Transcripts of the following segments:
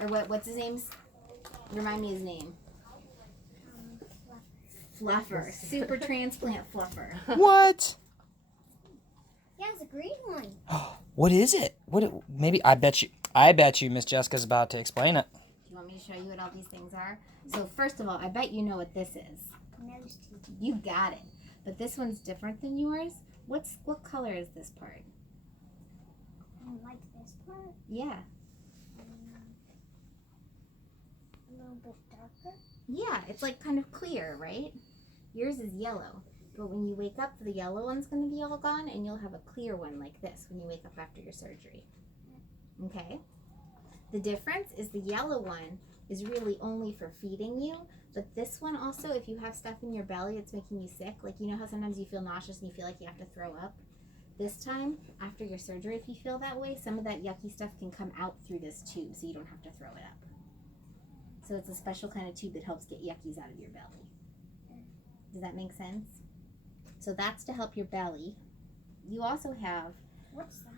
Or what's his name? Remind me his name. Fluffer. Super transplant fluffer. What? Yeah, it's a green one. What is it? Maybe I bet you Miss Jessica's about to explain it. Do you want me to show you what all these things are? So first of all, I bet you know what this is. Nose tube. You got it. But this one's different than yours. What color is this part? Like this part? Yeah. A little bit darker. Yeah, it's like kind of clear, right? Yours is yellow. But when you wake up, the yellow one's going to be all gone, and you'll have a clear one like this when you wake up after your surgery. Okay? The difference is the yellow one is really only for feeding you, but this one also, if you have stuff in your belly that's making you sick, like you know how sometimes you feel nauseous and you feel like you have to throw up? This time, after your surgery, if you feel that way, some of that yucky stuff can come out through this tube, so you don't have to throw it up. So it's a special kind of tube that helps get yuckies out of your belly. Does that make sense? So that's to help your belly. You also have... What's that?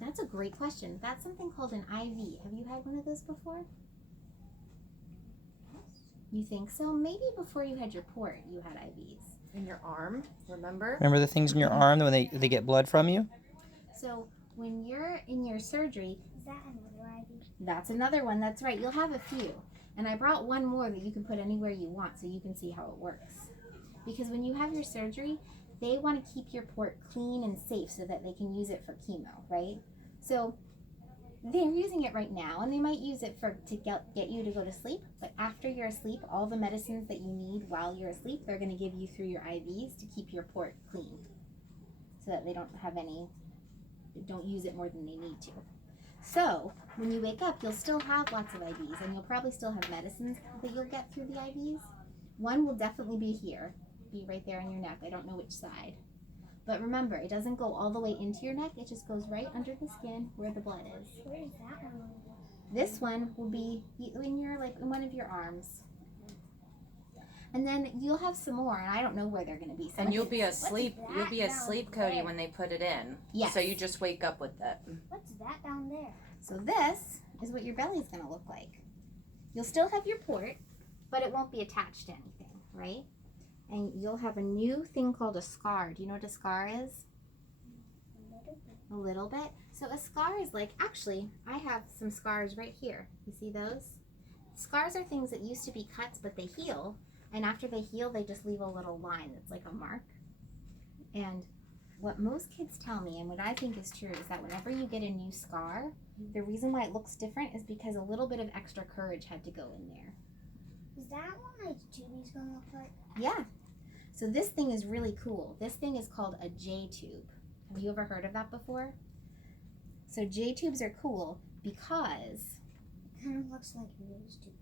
That's a great question. That's something called an IV. Have you had one of those before? You think so? Maybe before you had your port, you had IVs. In your arm, remember? Remember the things in your arm when they get blood from you? So when you're in your surgery... Is that another IV? That's another one. That's right. You'll have a few. And I brought one more that you can put anywhere you want so you can see how it works. Because when you have your surgery, they want to keep your port clean and safe so that they can use it for chemo, right? So they're using it right now, and they might use it to get you to go to sleep. But after you're asleep, all the medicines that you need while you're asleep, they're going to give you through your IVs to keep your port clean, so that they don't use it more than they need to. So when you wake up, you'll still have lots of IVs, and you'll probably still have medicines that you'll get through the IVs. One will definitely be here, be right there on your neck. I don't know which side. But remember, it doesn't go all the way into your neck. It just goes right under the skin where the blood is. Where is that one? This one will be in one of your arms. And then you'll have some more, and I don't know where they're going to be. And you'll be asleep. What's You'll be that asleep, down Cody, there? when they put it in. Yes. So you just wake up with it. What's that down there? So this is what your belly is going to look like. You'll still have your port, but it won't be attached to anything, right? And you'll have a new thing called a scar. Do you know what a scar is? A little bit. So a scar is like, actually, I have some scars right here. You see those? Scars are things that used to be cuts, but they heal. And after they heal, they just leave a little line that's like a mark. And what most kids tell me, and what I think is true, is that whenever you get a new scar, the reason why it looks different is because a little bit of extra courage had to go in there. Is that what my tube's gonna look like? Yeah. So this thing is really cool. This thing is called a J-tube. Have you ever heard of that before? So J-tubes are cool because... It kind of looks like a nose tube.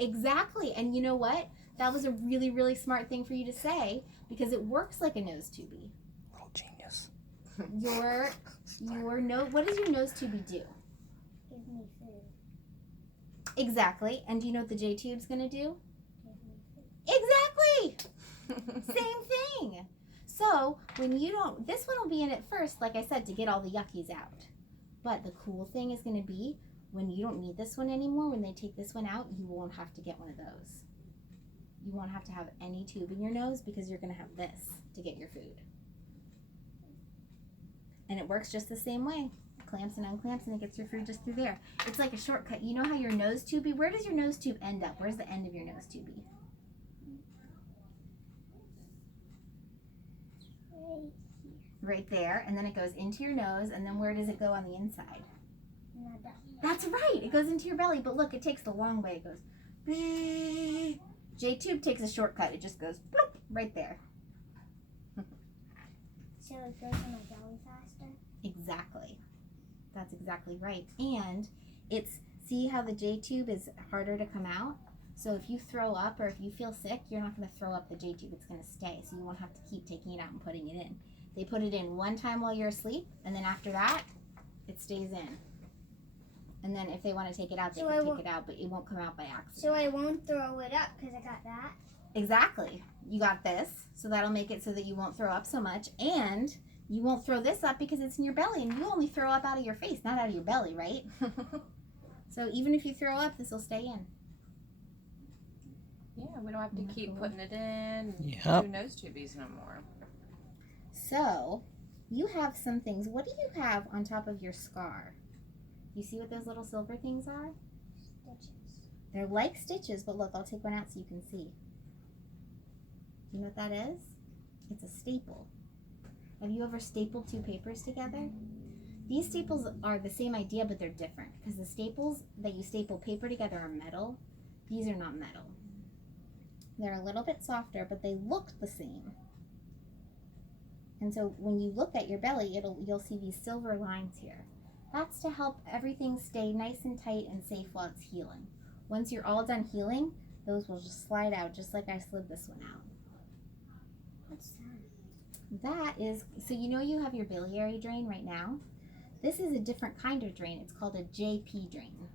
Exactly. And you know what? That was a really, really smart thing for you to say because it works like a nose tubey. Little genius. What does your nose tubey do? Give me food. Exactly. And do you know what the J-tube's going to do? Give me food. Exactly. Same thing. So when this one will be in at first, like I said, to get all the yuckies out. But the cool thing is going to be when you don't need this one anymore, when they take this one out, you won't have to get one of those. You won't have to have any tube in your nose because you're going to have this to get your food. And it works just the same way. Clamps and unclamps, and it gets your food just through there. It's like a shortcut. You know how your nose tubey, where does your nose tube end up? Where's the end of your nose tubey? Right there, and then it goes into your nose, and then where does it go on the inside? That's right, it goes into your belly, but look, it takes the long way. It goes, J-tube takes a shortcut. It just goes bloop, right there. So it goes in my belly faster? Exactly. That's exactly right. And see how the J-tube is harder to come out? So if you throw up or if you feel sick, you're not going to throw up the J-tube. It's going to stay, so you won't have to keep taking it out and putting it in. They put it in one time while you're asleep, and then after that, it stays in. And then if they want to take it out, they can take it out, but it won't come out by accident. So I won't throw it up because I got that? Exactly. You got this, so that'll make it so that you won't throw up so much, and you won't throw this up because it's in your belly, and you only throw up out of your face, not out of your belly, right? So even if you throw up, this will stay in. Yeah, we don't have to keep putting it in. Yep. Do nose tubies no more. So you have some things. What do you have on top of your scar? You see what those little silver things are? Stitches. They're like stitches, but look, I'll take one out so you can see. Do you know what that is? It's a staple. Have you ever stapled two papers together? These staples are the same idea, but they're different because the staples that you staple paper together are metal. These are not metal. They're a little bit softer, but they look the same. And so when you look at your belly, you'll see these silver lines here. That's to help everything stay nice and tight and safe while it's healing. Once you're all done healing, those will just slide out just like I slid this one out. What's that? That is, so you know you have your biliary drain right now? This is a different kind of drain. It's called a JP drain.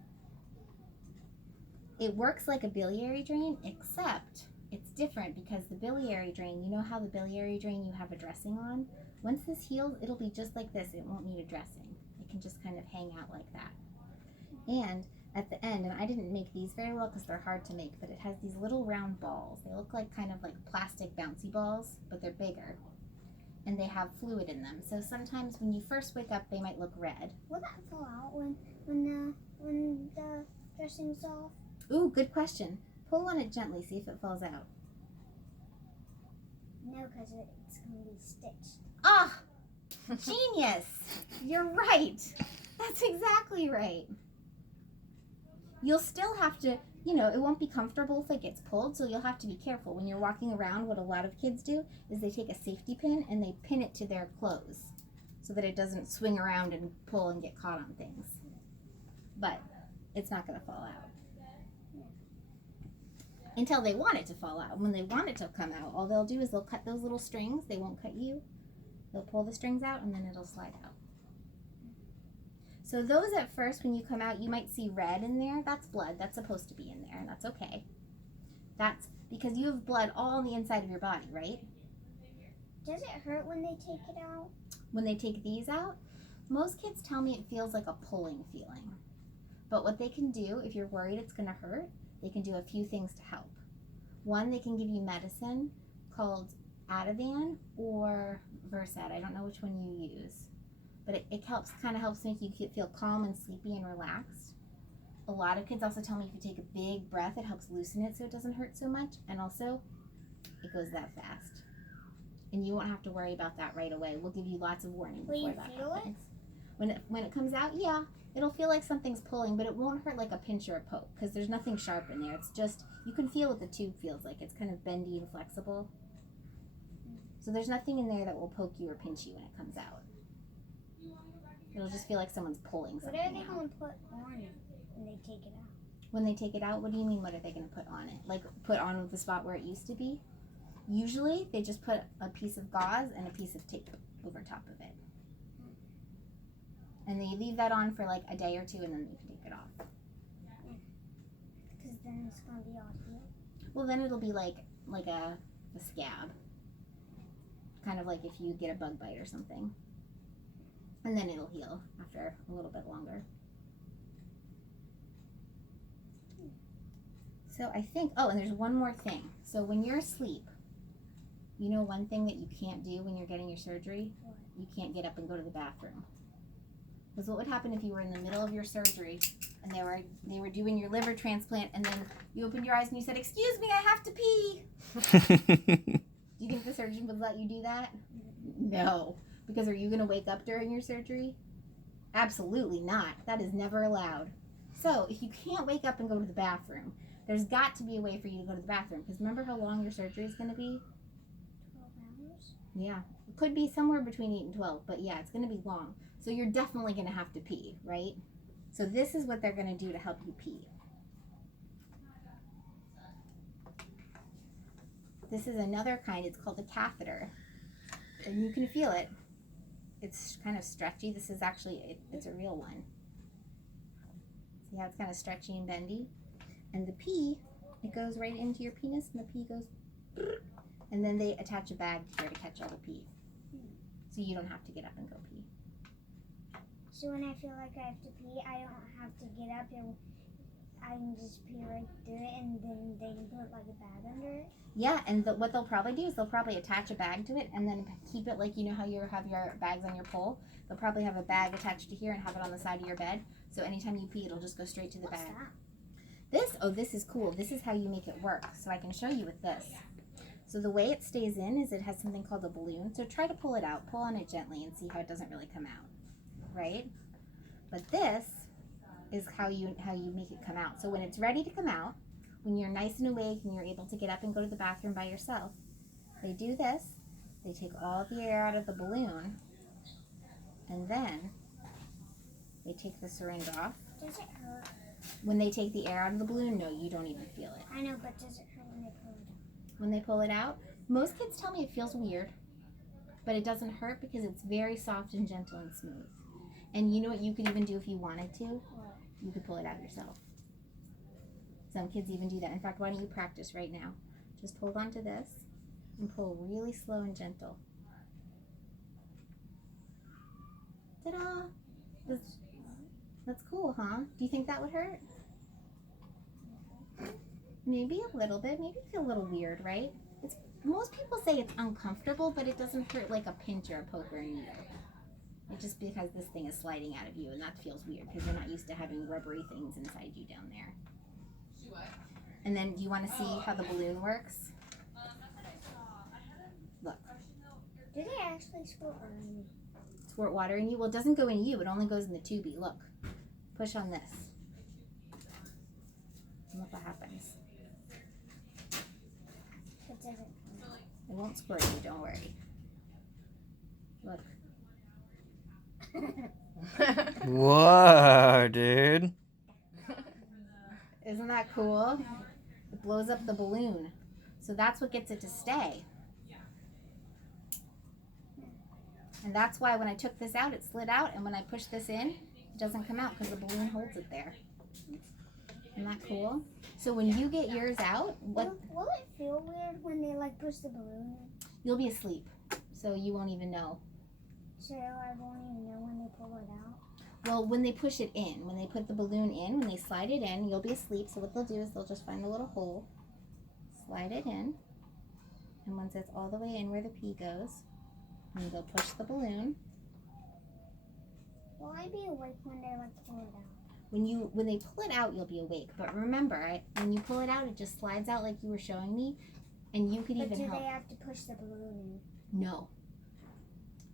It works like a biliary drain, except it's different because the biliary drain, you know how the biliary drain you have a dressing on? Once this heals, it'll be just like this. It won't need a dressing. It can just kind of hang out like that. And at the end, and I didn't make these very well because they're hard to make, but it has these little round balls. They look like kind of like plastic bouncy balls, but they're bigger. And they have fluid in them. So sometimes when you first wake up, they might look red. Will that fall out when the dressing's off? Ooh, good question. Pull on it gently, see if it falls out. No, because it's going to be stitched. Ah, genius! You're right. That's exactly right. You'll still have to, it won't be comfortable if it gets pulled, so you'll have to be careful. When you're walking around, what a lot of kids do is they take a safety pin and they pin it to their clothes so that it doesn't swing around and pull and get caught on things. But it's not going to fall out. Until they want it to fall out. When they want it to come out, all they'll do is they'll cut those little strings. They won't cut you. They'll pull the strings out and then it'll slide out. So those at first, when you come out, you might see red in there. That's blood. That's supposed to be in there, and that's okay. That's because you have blood all on the inside of your body, right? Does it hurt when they take it out? When they take these out, most kids tell me it feels like a pulling feeling. But what they can do, if you're worried it's going to hurt, they can do a few things to help. One, they can give you medicine called Ativan or Versed. I don't know which one you use. But it kind of helps make you feel calm and sleepy and relaxed. A lot of kids also tell me if you take a big breath, it helps loosen it so it doesn't hurt so much. And also, it goes that fast. And you won't have to worry about that right away. We'll give you lots of warning Will before you that feel happens. When it comes out, yeah, it'll feel like something's pulling, but it won't hurt like a pinch or a poke because there's nothing sharp in there. It's just, you can feel what the tube feels like. It's kind of bendy and flexible. So there's nothing in there that will poke you or pinch you when it comes out. It'll just feel like someone's pulling What something are they out. going to put on it when they take it out? When they take it out, what do you mean what are they going to put on it? Like put on the spot where it used to be? Usually they just put a piece of gauze and a piece of tape over top of it. And they leave that on for like a day or two and then you can take it off. Because then it's going to be all healed. Well, then it'll be like a scab. Kind of like if you get a bug bite or something. And then it'll heal after a little bit longer. So I think, and there's one more thing. So when you're asleep, you know one thing that you can't do when you're getting your surgery? What? You can't get up and go to the bathroom. Because what would happen if you were in the middle of your surgery and they were doing your liver transplant and then you opened your eyes and you said, "Excuse me, I have to pee." Do you think the surgeon would let you do that? No. Because are you going to wake up during your surgery? Absolutely not. That is never allowed. So if you can't wake up and go to the bathroom, there's got to be a way for you to go to the bathroom. Because remember how long your surgery is going to be? 12 hours? Yeah. It could be somewhere between 8 and 12, but yeah, it's going to be long. So you're definitely going to have to pee, right? So this is what they're going to do to help you pee. This is another kind. It's called a catheter. And you can feel it. It's kind of stretchy. This is actually, it's a real one. See how it's kind of stretchy and bendy? And the pee, it goes right into your penis and the pee goes, and then they attach a bag here to catch all the pee. So you don't have to get up and go pee. So when I feel like I have to pee, I don't have to get up and I can just pee right through it, and then they can put like a bag under it. Yeah, and what they'll probably do is they'll probably attach a bag to it and then keep it like, you know how you have your bags on your pole? They'll probably have a bag attached to here and have it on the side of your bed. So anytime you pee, it'll just go straight to the What's bag. that? This is cool. This is how you make it work. So I can show you with this. So the way it stays in is it has something called a balloon. So try to pull it out. Pull on it gently and see how it doesn't really come out, right? But this is how you make it come out. So when it's ready to come out, when you're nice and awake and you're able to get up and go to the bathroom by yourself, they do this. They take all the air out of the balloon, and then they take the syringe off. Does it hurt? When they take the air out of the balloon, no, you don't even feel it. I know, but does it hurt when they pull it out? When they pull it out, most kids tell me it feels weird, but it doesn't hurt because it's very soft and gentle and smooth. And you know what you could even do if you wanted to? What? You could pull it out yourself. Some kids even do that. In fact, why don't you practice right now? Just hold on to this and pull really slow and gentle. Ta-da! That's cool, huh? Do you think that would hurt? Maybe a little bit. Maybe feel a little weird, right? Most people say it's uncomfortable, but it doesn't hurt like a pinch or a poke or a needle. It's just because this thing is sliding out of you, and that feels weird because you're not used to having rubbery things inside you down there. And then, do you want to see how the balloon works? Look. Do they actually squirt water in me? Squirt water in you? Well, it doesn't go in you. It only goes in the tubey. Look. Push on this. And look what happens. It doesn't. It won't squirt you. Don't worry. Look. Whoa, dude. Isn't that cool? It blows up the balloon. So that's what gets it to stay. And that's why when I took this out, it slid out. And when I push this in, it doesn't come out because the balloon holds it there. Isn't that cool? So when you get yours out, Will it feel weird when they like push the balloon in? you'll be asleep. So you won't even know. So I won't even know when they pull it out? Well, when they push it in, when they put the balloon in, when they slide it in, you'll be asleep. So what they'll do is they'll just find a little hole, slide it in, and once it's all the way in where the pee goes, then they'll push the balloon. Will I be awake when they like pull it out? When they pull it out, you'll be awake. But remember, when you pull it out, it just slides out like you were showing me, and you could But even do help. they have to push the balloon No.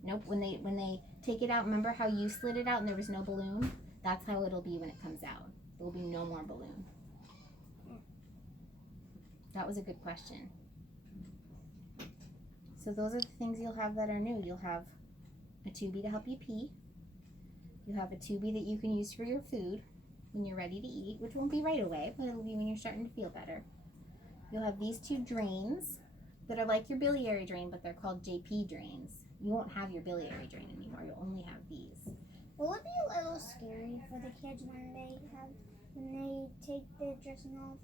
Nope. When they take it out, remember how you slid it out and there was no balloon? That's how it'll be when it comes out. There will be no more balloon. That was a good question. So those are the things you'll have that are new. You'll have a tubey to help you pee. You have a tubey that you can use for your food when you're ready to eat, which won't be right away, but it'll be when you're starting to feel better. You'll have these two drains that are like your biliary drain, but they're called JP drains. You won't have your biliary drain anymore. You'll only have these. Will it be a little scary for the kids when they take the dressing off?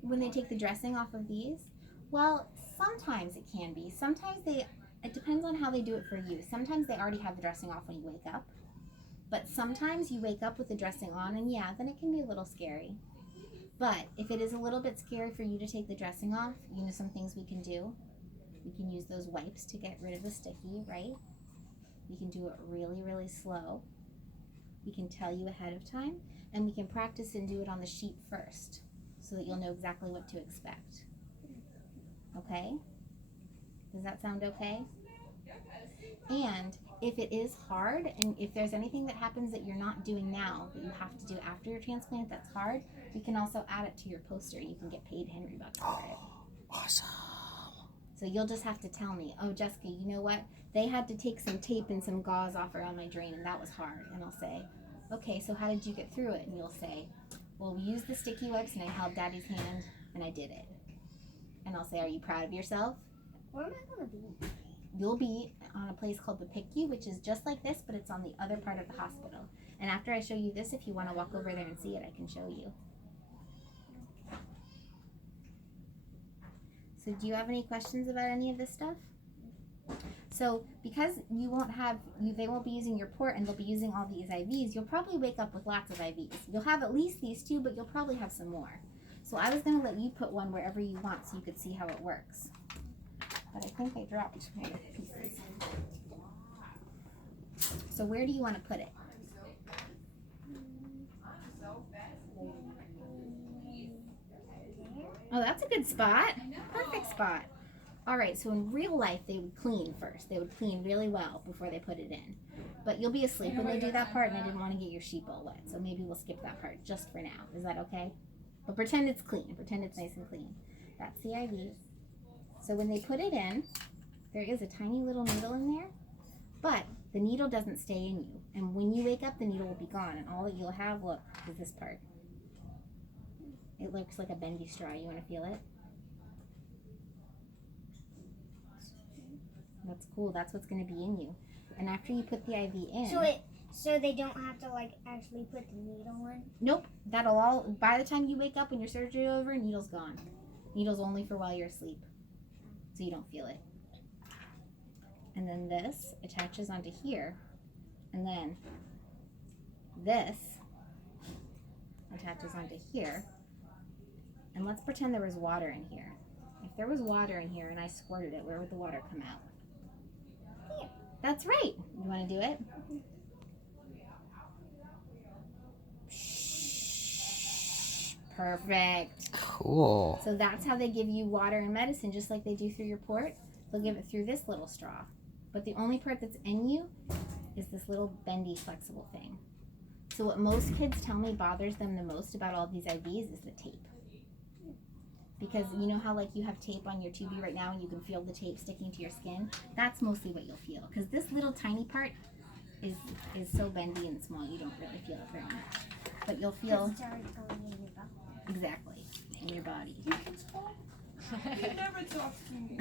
When they take the dressing off of these, well, sometimes it can be. Sometimes it depends on how they do it for you. Sometimes they already have the dressing off when you wake up. But sometimes you wake up with the dressing on, and yeah, then it can be a little scary. But if it is a little bit scary for you to take the dressing off, you know some things we can do. We can use those wipes to get rid of the sticky, right? We can do it really, really slow. We can tell you ahead of time, and we can practice and do it on the sheet first so that you'll know exactly what to expect. Okay? Does that sound okay? And if it is hard, and if there's anything that happens that you're not doing now that you have to do after your transplant that's hard, we can also add it to your poster. You can get paid Henry bucks for it. Awesome. So you'll just have to tell me, oh, Jessica, you know what? They had to take some tape and some gauze off around my drain, and that was hard. And I'll say, okay, so how did you get through it? And you'll say, well, we used the sticky wipes, and I held Daddy's hand, and I did it. And I'll say, are you proud of yourself? Where am I going to be? You'll be on a place called the PICU, which is just like this, but it's on the other part of the hospital. And after I show you this, if you want to walk over there and see it, I can show you. So do you have any questions about any of this stuff? So because you won't have, they won't be using your port and they'll be using all these IVs, you'll probably wake up with lots of IVs. You'll have at least these two, but you'll probably have some more. So I was going to let you put one wherever you want so you could see how it works. But I think I dropped my pieces. So where do you want to put it? Oh, that's a good spot. Perfect spot. All right, so in real life, they would clean first. They would clean really well before they put it in. But you'll be asleep when they do that part, and I didn't want to get your sheep all wet. So maybe we'll skip that part just for now. Is that okay? But pretend it's clean. Pretend it's nice and clean. That's the IV. So when they put it in, there is a tiny little needle in there, but the needle doesn't stay in you. And when you wake up, the needle will be gone, and all that you'll have, look, is this part. It looks like a bendy straw. You want to feel it? That's cool. That's what's going to be in you. And after you put the IV in... So they don't have to, like, actually put the needle in? Nope. That'll all... By the time you wake up and your surgery over, needle's gone. Needle's only for while you're asleep. So you don't feel it. And then this attaches onto here. And then this attaches onto here. And let's pretend there was water in here. If there was water in here and I squirted it, where would the water come out? Here. That's right. You want to do it? Perfect. Cool. So that's how they give you water and medicine, just like they do through your port. They'll give it through this little straw. But the only part that's in you is this little bendy, flexible thing. So what most kids tell me bothers them the most about all these IVs is the tape. Because you know how like you have tape on your tubie right now and you can feel the tape sticking to your skin? That's mostly what you'll feel. Because this little tiny part is so bendy and small you don't really feel it very much. But you'll feel... It's already going in your body. Exactly. In your body. You never talk to me.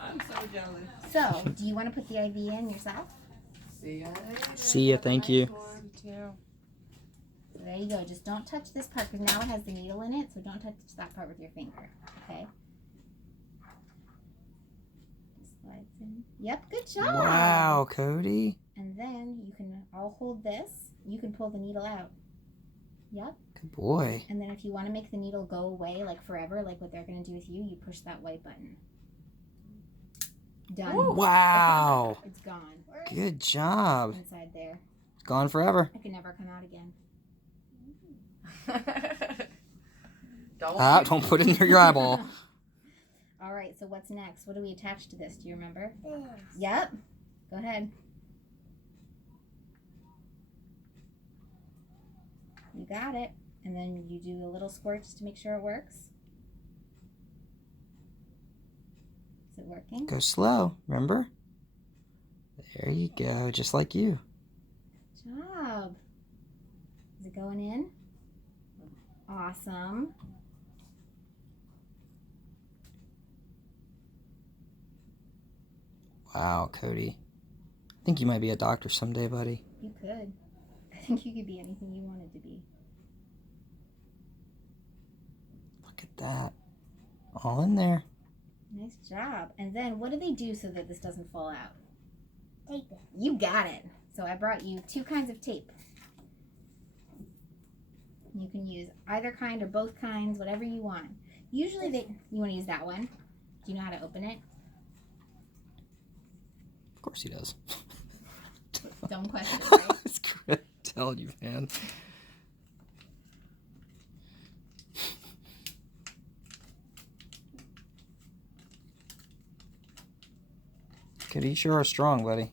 I'm so jealous. So, do you want to put the IV in yourself? See ya later. See ya, thank you. You too. So there you go. Just don't touch this part because now it has the needle in it, so don't touch that part with your finger. Okay? Just slides in. Yep, good job. Wow, Cody. And then you can, I'll hold this. You can pull the needle out. Yep. Good boy. And then if you want to make the needle go away like forever, like what they're going to do with you, you push that white button. Done. Wow. It's gone. Good job. Inside there. It's gone forever. It can never come out again. Don't. Don't put it in your eyeball. All right, so what's next? What do we attach to this? Do you remember? This. Yep. Go ahead. You got it. And then you do a little squirt just to make sure it works. Is it working? Go slow, remember? There you go, just like you. Good job. Is it going in? Awesome. Wow, Cody. I think you might be a doctor someday, buddy. You could. I think you could be anything you wanted to be. Look at that. All in there. Nice job. And then what do they do so that this doesn't fall out? Tape it. You got it. So I brought you 2 kinds of tape. You can use either kind or both kinds, whatever you want. Usually you want to use that one. Do you know how to open it? Of course he does. Dumb question, right? It's great. Telling you, man. Cody, you sure are strong, buddy.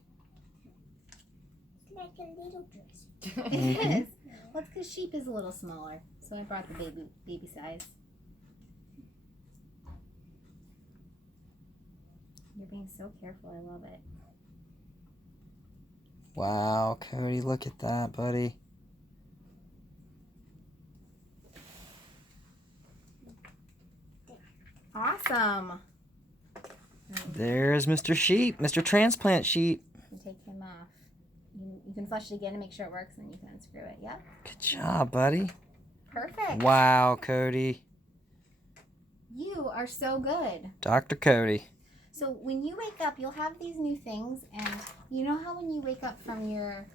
It's like a little dress. It is. Well, it's because sheep is a little smaller, so I brought the baby size. You're being so careful. I love it. Wow, Cody, look at that, buddy. Awesome. There's Mr. Sheep, Mr. Transplant Sheep. You take him off. You can flush it again to make sure it works, and you can unscrew it. Yep. Good job, buddy. Perfect. Wow, Cody. You are so good. Dr. Cody. So when you wake up, you'll have these new things, and you know how when you wake up from your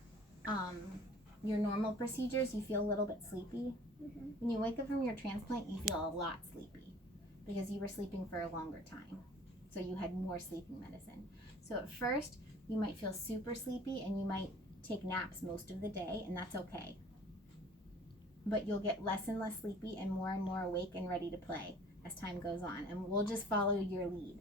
normal procedures, you feel a little bit sleepy? Mhm. When you wake up from your transplant, you feel a lot sleepy because you were sleeping for a longer time. So you had more sleeping medicine. So at first, you might feel super sleepy and you might take naps most of the day, and that's okay. But you'll get less and less sleepy and more awake and ready to play as time goes on. And we'll just follow your lead.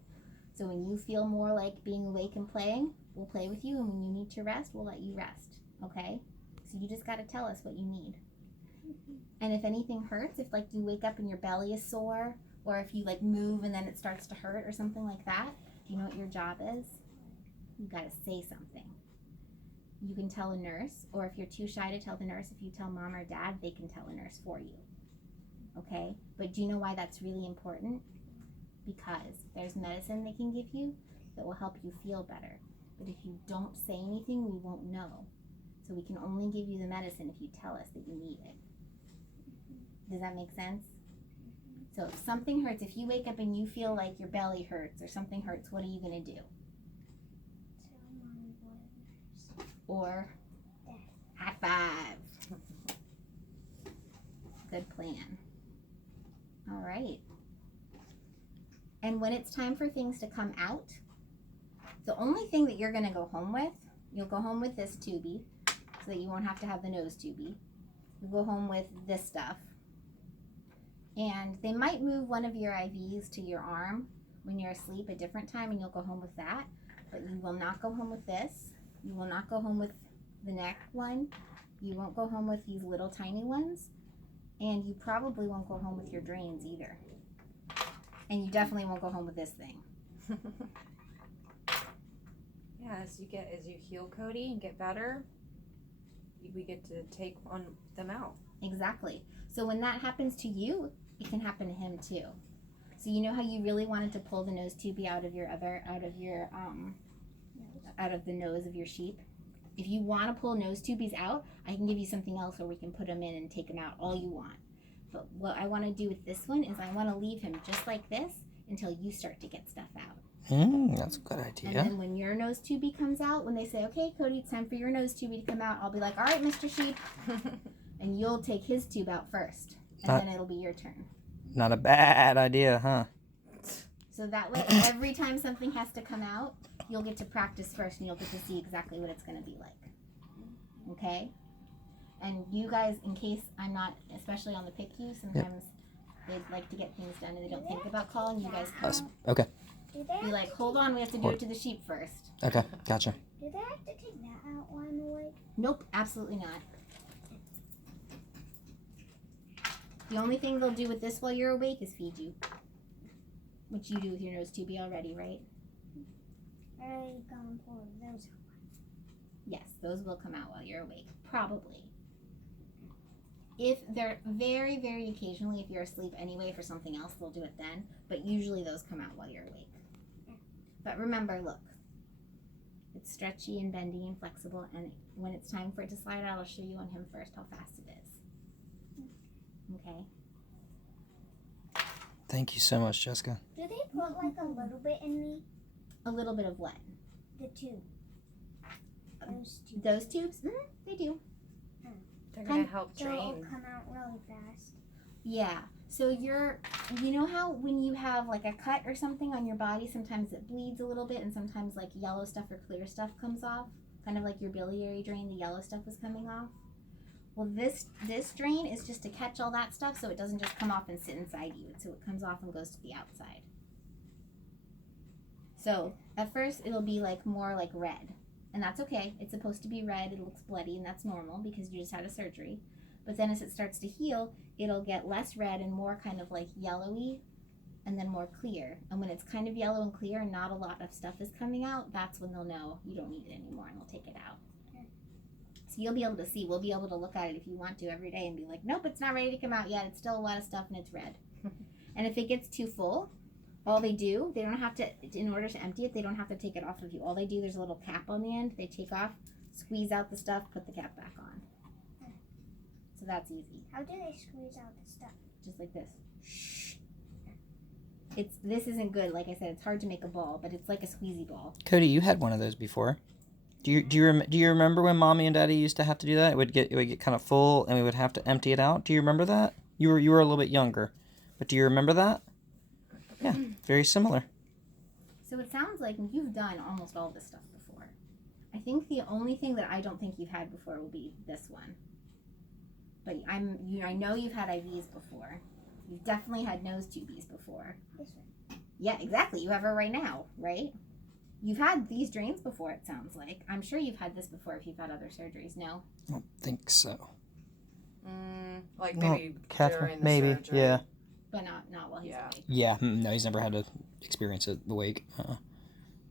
So when you feel more like being awake and playing, we'll play with you. And when you need to rest, we'll let you rest. Okay? So you just got to tell us what you need. And if anything hurts, if like you wake up and your belly is sore, or if you like move and then it starts to hurt or something like that, you know what your job is? You got to say something. You can tell a nurse, or if you're too shy to tell the nurse, if you tell mom or dad, they can tell a nurse for you. Okay? But do you know why that's really important? Because there's medicine they can give you that will help you feel better. But if you don't say anything, we won't know. So we can only give you the medicine if you tell us that you need it. Does that make sense? So if something hurts, if you wake up and you feel like your belly hurts or something hurts, what are you going to do? Tell Mommy what it is. Or high five. Good plan. All right. And when it's time for things to come out, the only thing that you're going to go home with, you'll go home with this tubie so that you won't have to have the nose tubie. You'll go home with this stuff. And they might move one of your IVs to your arm when you're asleep a different time, and you'll go home with that. But you will not go home with this. You will not go home with the neck one. You won't go home with these little tiny ones. And you probably won't go home with your drains either. And you definitely won't go home with this thing. Yeah, as you heal, Cody, and get better, we get to take them out. Exactly. So when that happens to you, it can happen to him too. So you know how you really wanted to pull the nose tubie out of the nose of your sheep? If you want to pull nose tubies out, I can give you something else where we can put them in and take them out all you want. But what I want to do with this one is I want to leave him just like this until you start to get stuff out. That's a good idea. And then when your nose tubie comes out, when they say, okay, Cody, it's time for your nose tubie to come out, I'll be like, all right, Mr. Sheep. And you'll take his tube out first. And then it'll be your turn. Not a bad idea, huh? So that way, every time something has to come out, you'll get to practice first and you'll get to see exactly what it's going to be like. Okay? And you guys, in case I'm not, especially on the PICU, sometimes they'd like to get things done and they don't think about calling. You guys come. Okay. Be like, hold on, we have to do it to the sheep first. Okay, gotcha. Do they have to take that out while I'm awake? Nope, absolutely not. The only thing they'll do with this while you're awake is feed you. Which you do with your nose tubie already, right? Or are you going to pull those out? Yes, those will come out while you're awake. Probably. If they're very, very occasionally, if you're asleep anyway for something else, they'll do it then. But usually those come out while you're awake. But remember, look. It's stretchy and bendy and flexible. And when it's time for it to slide out, I'll show you on him first how fast it is. Okay? Thank you so much, Jessica. Do they put like a little bit in me? A little bit of what? The tube. Those tubes. Those tubes? They do. They're gonna help So it'll drain. come out really fast. Yeah. So you know how when you have like a cut or something on your body, sometimes it bleeds a little bit and sometimes like yellow stuff or clear stuff comes off? Kind of like your biliary drain, the yellow stuff is coming off. Well, this drain is just to catch all that stuff so it doesn't just come off and sit inside you. So it comes off and goes to the outside. So at first it'll be like more like red. And that's okay. It's supposed to be red. It looks bloody and that's normal because you just had a surgery. But then as it starts to heal, it'll get less red and more kind of like yellowy and then more clear. And when it's kind of yellow and clear and not a lot of stuff is coming out, that's when they'll know you don't need it anymore and they'll take it out. So you'll be able to see. We'll be able to look at it if you want to every day and be like, nope, it's not ready to come out yet. It's still a lot of stuff and it's red. And if it gets too full, all they do, they don't have to, in order to empty it, they don't have to take it off of you. All they do, there's a little cap on the end. They take off, squeeze out the stuff, put the cap back on. So that's easy. How do they squeeze out the stuff? Just like this. Shh. This isn't good. Like I said, it's hard to make a ball, but it's like a squeezy ball. Cody, you had one of those before. Do you remember when Mommy and Daddy used to have to do that? It would get kind of full, and we would have to empty it out. Do you remember that? You were a little bit younger, but do you remember that? Yeah, very similar. So it sounds like you've done almost all this stuff before. I think the only thing that I don't think you've had before will be this one. But I know you've had IVs before. You've definitely had nose tubies before. This one. Yeah, exactly. You have her right now, right? You've had these drains before, it sounds like. I'm sure you've had this before if you've had other surgeries, no? I don't think so. Like No, maybe Catherine, during the maybe, surgery. yeah. But not while he's Yeah. awake. Yeah, no, he's never had to experience it awake.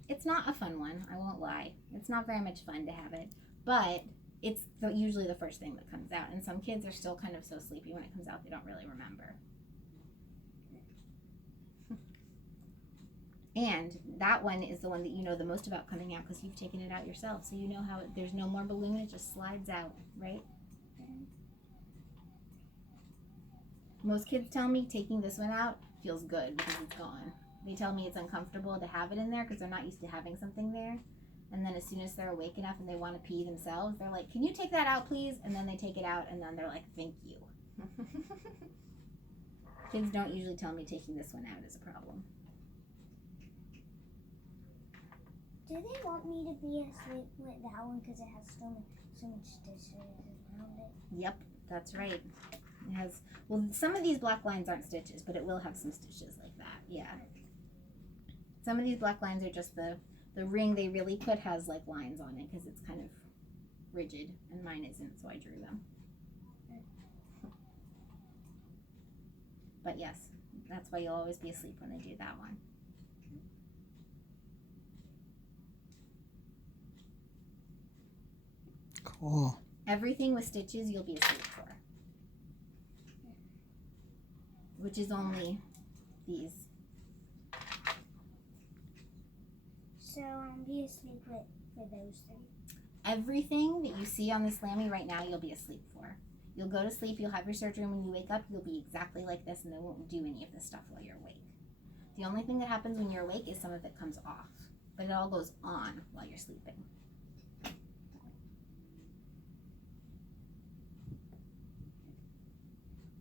It's not a fun one, I won't lie. It's not very much fun to have it. But it's usually the first thing that comes out. And some kids are still kind of so sleepy when it comes out they don't really remember. And that one is the one that you know the most about coming out because you've taken it out yourself. So you know how there's no more balloon, it just slides out, right? Most kids tell me taking this one out feels good because it's gone. They tell me it's uncomfortable to have it in there because they're not used to having something there. And then as soon as they're awake enough and they want to pee themselves, they're like, "Can you take that out, please?" And then they take it out and then they're like, "Thank you." Kids don't usually tell me taking this one out is a problem. Do they want me to be asleep with that one because it has so much stitches around it? Yep, that's right. It has, well, some of these black lines aren't stitches, but it will have some stitches like that, yeah. Some of these black lines are just the ring they really put has like lines on it because it's kind of rigid, and mine isn't, so I drew them. But yes, that's why you'll always be asleep when they do that one. Cool. Everything with stitches you'll be asleep for. Which is only these. So I'll be asleep for those three. Everything that you see on this Lammy right now, you'll be asleep for. You'll go to sleep, you'll have your surgery, and when you wake up, you'll be exactly like this, and they won't do any of this stuff while you're awake. The only thing that happens when you're awake is some of it comes off, but it all goes on while you're sleeping.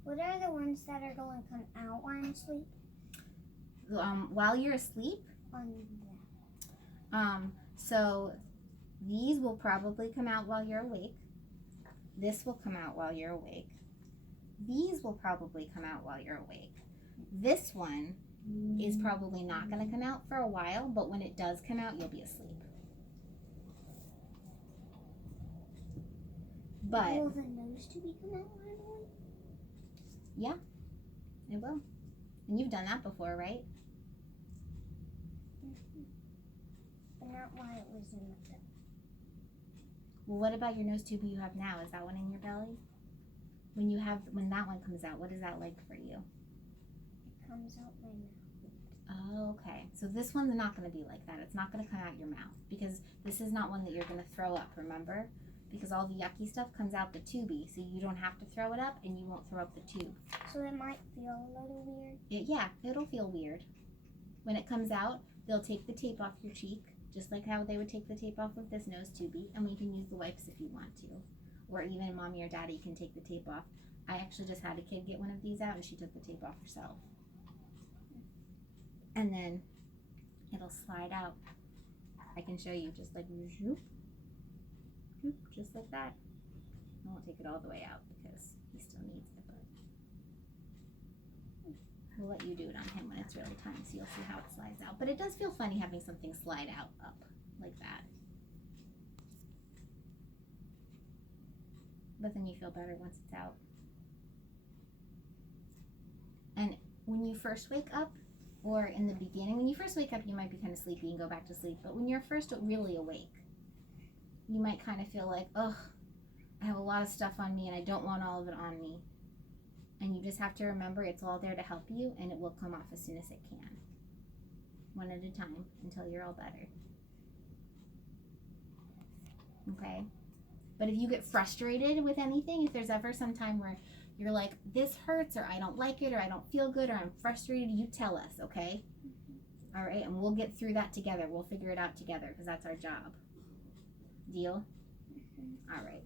What are the ones that are going to come out while I'm asleep? While you're asleep, On so these will probably come out while you're awake. This will come out while you're awake. These will probably come out while you're awake. This one is probably not going to come out for a while, but when it does come out, you'll be asleep. But will the nose tubie come out while I'm awake? yeah, it will. And you've done that before, right? But not while it was in the belly. Well, what about your nose tube you have now? Is that one in your belly? When that one comes out, what is that like for you? It comes out my mouth. Oh, okay. So this one's not going to be like that. It's not going to come out your mouth because this is not one that you're going to throw up, remember? Because all the yucky stuff comes out the tubie, so you don't have to throw it up and you won't throw up the tube. So it might feel a little weird. Yeah, it'll feel weird. When it comes out, they'll take the tape off your cheek, just like how they would take the tape off of this nose tubie, and we can use the wipes if you want to. Or even mommy or daddy can take the tape off. I actually just had a kid get one of these out and she took the tape off herself. And then it'll slide out. I can show you just like zoop, zoop, just like that. I won't take it all the way out because he still needs it, but we'll let you do it on him when it's really time so you'll see how it slides out. But it does feel funny having something slide out up like that. But then you feel better once it's out. And when you first wake up, or in the beginning, when you first wake up, you might be kind of sleepy and go back to sleep. But when you're first really awake, you might kind of feel like, ugh, I have a lot of stuff on me and I don't want all of it on me. And you just have to remember it's all there to help you and it will come off as soon as it can. One at a time until you're all better. Okay? But if you get frustrated with anything, if there's ever some time where you're like, this hurts, or I don't like it, or I don't feel good, or I'm frustrated, you tell us, okay? All right, and we'll get through that together. We'll figure it out together because that's our job. Deal? All right.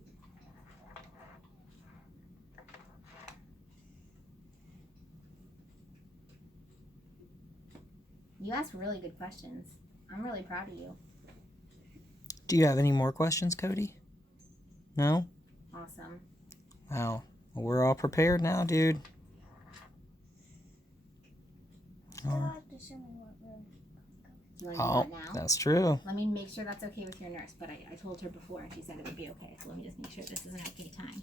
You ask really good questions. I'm really proud of you. Do you have any more questions, Cody? No? Awesome. Wow. Well, we're all prepared now, dude. Still have to show me what room. Do you want to do that now? That's true. Let me make sure that's okay with your nurse, but I told her before and she said it would be okay. So let me just make sure this is an okay time.